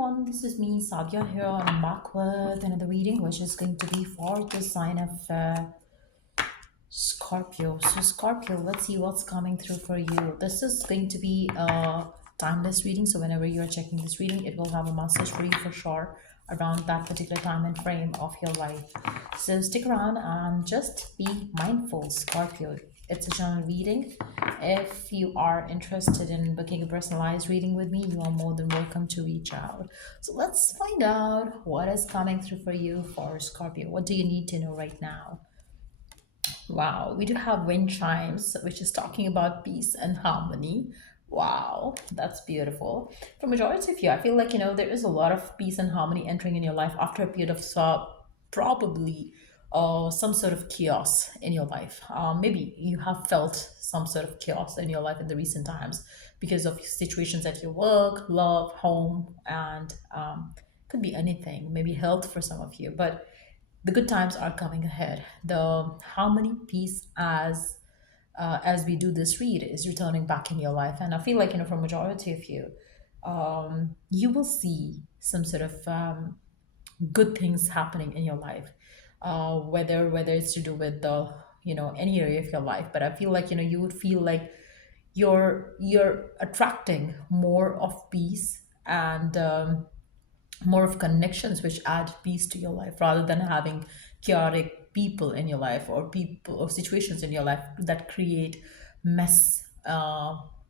everyone, this is me, Sadia here, and I'm back with another reading, which is going to be for the sign of Scorpio. So, Scorpio, let's see what's coming through for you. This is going to be a timeless reading, so whenever you're checking this reading, it will have a message for you for sure around that particular time and frame of your life. So, stick around and just be mindful, Scorpio. It's a general reading. If you are interested in booking a personalized reading with me, you are more than welcome to reach out. So let's find out what is coming through for you for Scorpio. What do you need to know right now? Wow, we do have wind chimes, which is talking about peace and harmony. Wow, that's beautiful. For majority of you, I feel like there is a lot of peace and harmony entering in your life after a period of probably some sort of chaos in your life. Maybe you have felt some sort of chaos in your life in the recent times because of situations at your work, love, home, and could be anything. Maybe health for some of you, but the good times are coming ahead. The harmony, peace, as we do this read, is returning back in your life, and I feel like for majority of you, you will see some sort of good things happening in your life, whether it's to do with the any area of your life. But I feel like you would feel like you're attracting more of peace and more of connections which add peace to your life rather than having chaotic people in your life or people or situations in your life that create mess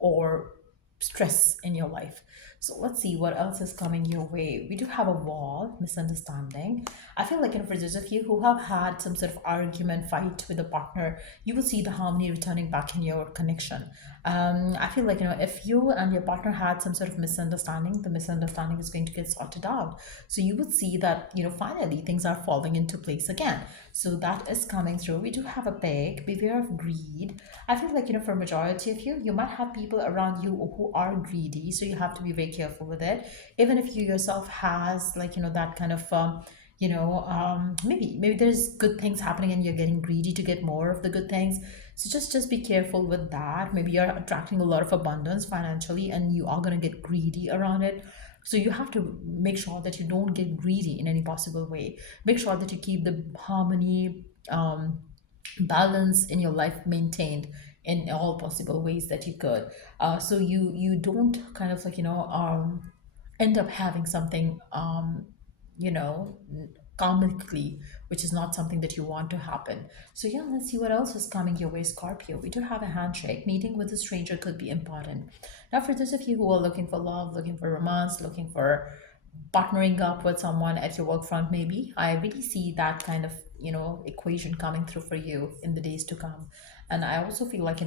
or stress in your life. So let's see what else is coming your way. We do have a wall, misunderstanding. I feel like for those of you who have had some sort of argument, fight with a partner, you will see the harmony returning back in your connection. I feel like if you and your partner had some sort of misunderstanding, the misunderstanding is going to get sorted out. So you would see that finally things are falling into place again. So that is coming through. We do have a pig. Beware of greed. I feel like for majority of you, you might have people around you who are greedy, so you have to be very careful with it. Even if you yourself has like that kind of maybe there's good things happening and you're getting greedy to get more of the good things. So just be careful with that. Maybe you're attracting a lot of abundance financially and you are going to get greedy around it. So you have to make sure that you don't get greedy in any possible way. Make sure that you keep the harmony, balance in your life maintained in all possible ways that you could. So you don't kind of like end up having something you know karmically, which is not something that you want to happen. So yeah, let's see what else is coming your way, Scorpio. We do have a handshake. Meeting with a stranger could be important. Now, for those of you who are looking for love, looking for romance, looking for partnering up with someone at your work front, maybe I really see that kind of equation coming through for you in the days to come. And I also feel like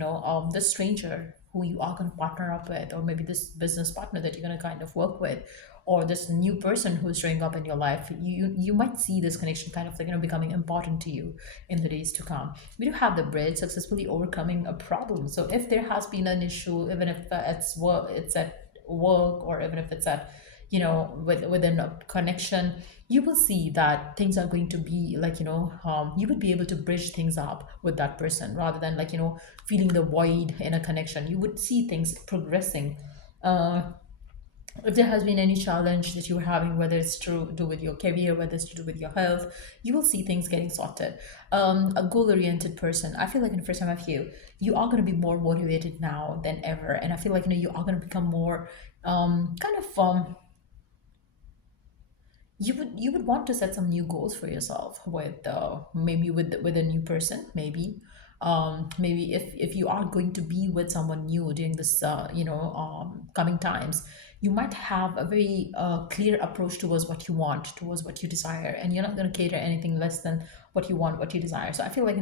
this stranger who you are going to partner up with, or maybe this business partner that you're going to kind of work with, or this new person who's showing up in your life, you might see this connection kind of like becoming important to you in the days to come. We do have the bridge, successfully overcoming a problem. So if there has been an issue, even if it's at work, or even if it's at within a connection, you will see that things are going to be like you would be able to bridge things up with that person rather than like feeling the void in a connection. You would see things progressing. If there has been any challenge that you're having, whether it's to do with your career, whether it's to do with your health, you will see things getting sorted. A goal-oriented person, I feel like for some of you, you are going to be more motivated now than ever, and I feel like you are going to become more kind of you would want to set some new goals for yourself with maybe with a new person, maybe if you are going to be with someone new during this coming times, you might have a very clear approach towards what you want, towards what you desire, and you're not going to cater anything less than what you want, what you desire. So I feel like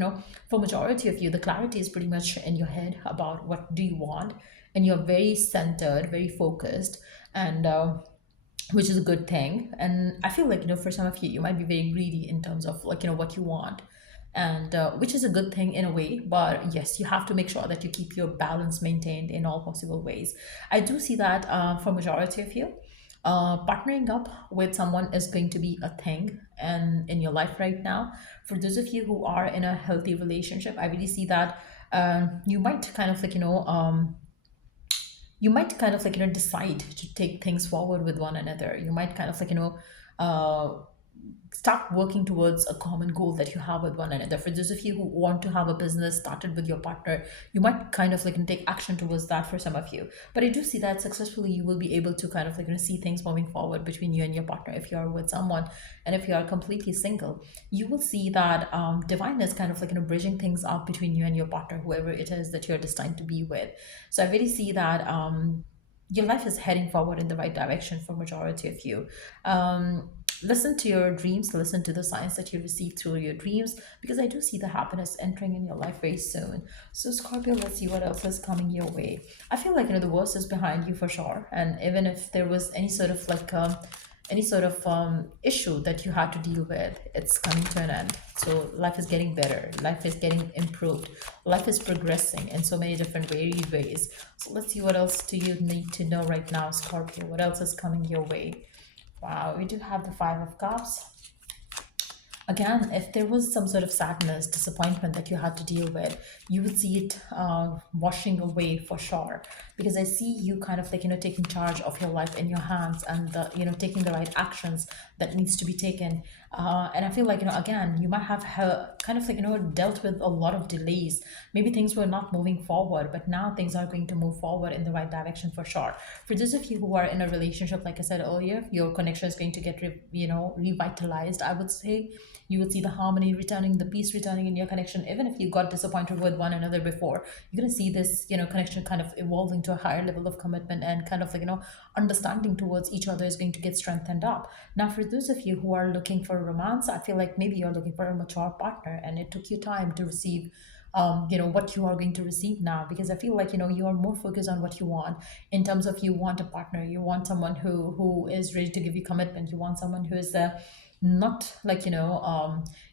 for majority of you, the clarity is pretty much in your head about what do you want, and you're very centered, very focused, and which is a good thing. And I feel like for some of you, you might be very greedy in terms of like what you want, and which is a good thing in a way. But yes, you have to make sure that you keep your balance maintained in all possible ways. I do see that for majority of you, partnering up with someone is going to be a thing and in your life right now. For those of you who are in a healthy relationship, I really see that you might kind of like you might kind of decide to take things forward with one another. You might kind of uh, start working towards a common goal that you have with one another. For those of you who want to have a business started with your partner, you might kind of take action towards that for some of you. But I do see that successfully you will be able to kind of see things moving forward between you and your partner if you are with someone. And if you are completely single, you will see that divine is kind of bridging things up between you and your partner, whoever it is that you're destined to be with. So I really see that your life is heading forward in the right direction for majority of you. Listen to your dreams, listen to the signs that you receive through your dreams, because I do see the happiness entering in your life very soon. So Scorpio, let's see what else is coming your way. I feel like the worst is behind you for sure, and even if there was any sort of issue that you had to deal with, it's coming to an end. So life is getting better, life is getting improved, life is progressing in so many different varied ways. So let's see what else do you need to know right now, Scorpio. What else is coming your way? Wow, we do have the Five of Cups. Again, if there was some sort of sadness, disappointment that you had to deal with, you would see it washing away for sure. Because I see you kind of taking charge of your life in your hands, and taking the right actions that needs to be taken. And I feel like again, you might have kind of dealt with a lot of delays. Maybe things were not moving forward, but now things are going to move forward in the right direction for sure. For those of you who are in a relationship, like I said earlier, your connection is going to get revitalized, I would say. You would see the harmony returning, the peace returning in your connection. Even if you got disappointed with one another before, you're going to see this connection kind of evolving to a higher level of commitment, and kind of understanding towards each other is going to get strengthened up. Now for those of you who are looking for romance, I feel like maybe you're looking for a mature partner, and it took you time to receive what you are going to receive now. Because I feel like you are more focused on what you want, in terms of you want a partner, you want someone who is ready to give you commitment, you want someone who is not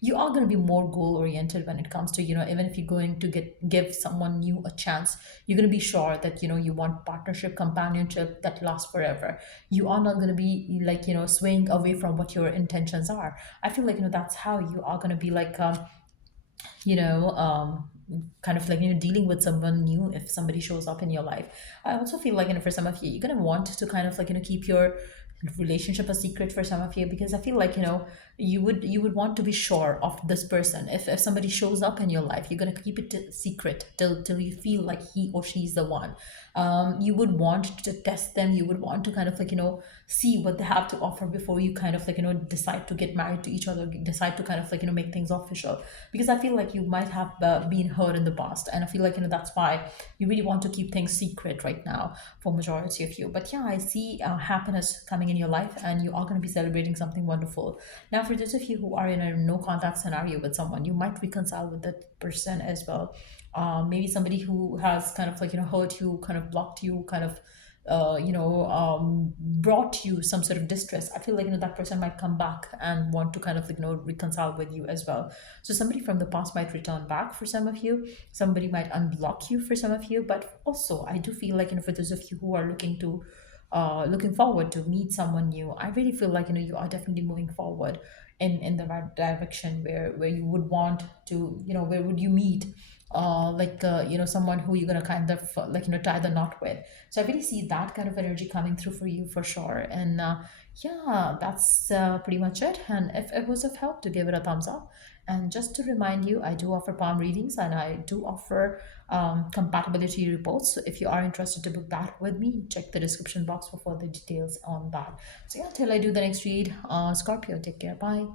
you are going to be more goal oriented when it comes to even if you're going to give someone new a chance, you're going to be sure that you want partnership, companionship that lasts forever. You are not going to be swaying away from what your intentions are. I feel like that's how you are going to be you know um kind of dealing with someone new if somebody shows up in your life. I also feel like for some of you, you're going to want to kind of keep your relationship a secret for some of you, because I feel like you would want to be sure of this person. If somebody shows up in your life, you're going to keep it secret till you feel like he or she's the one. You would want to test them, you would want to kind of see what they have to offer before you kind of decide to get married to each other, decide to kind of make things official. Because I feel like you might have been hurt in the past, and I feel like that's why you really want to keep things secret right now for majority of you. But yeah, I see happiness coming in your life, and you are going to be celebrating something wonderful. Now for those of you who are in a no contact scenario with someone, you might reconcile with that person as well. Maybe somebody who has kind of hurt you, kind of blocked you, kind of brought you some sort of distress. I feel like that person might come back and want to kind of reconcile with you as well. So somebody from the past might return back for some of you, somebody might unblock you for some of you. But also I do feel like for those of you who are looking forward to meet someone new, I really feel like you are definitely moving forward in the right direction, where you would want to where would you meet someone who you're gonna kind of tie the knot with. So I really see that kind of energy coming through for you for sure. And yeah, that's pretty much it. And if it was of help, to give it a thumbs up. And just to remind you, I do offer palm readings, and I do offer compatibility reports. So if you are interested to book that with me, check the description box for further details on that. So yeah, till I do the next read, Scorpio, take care. Bye.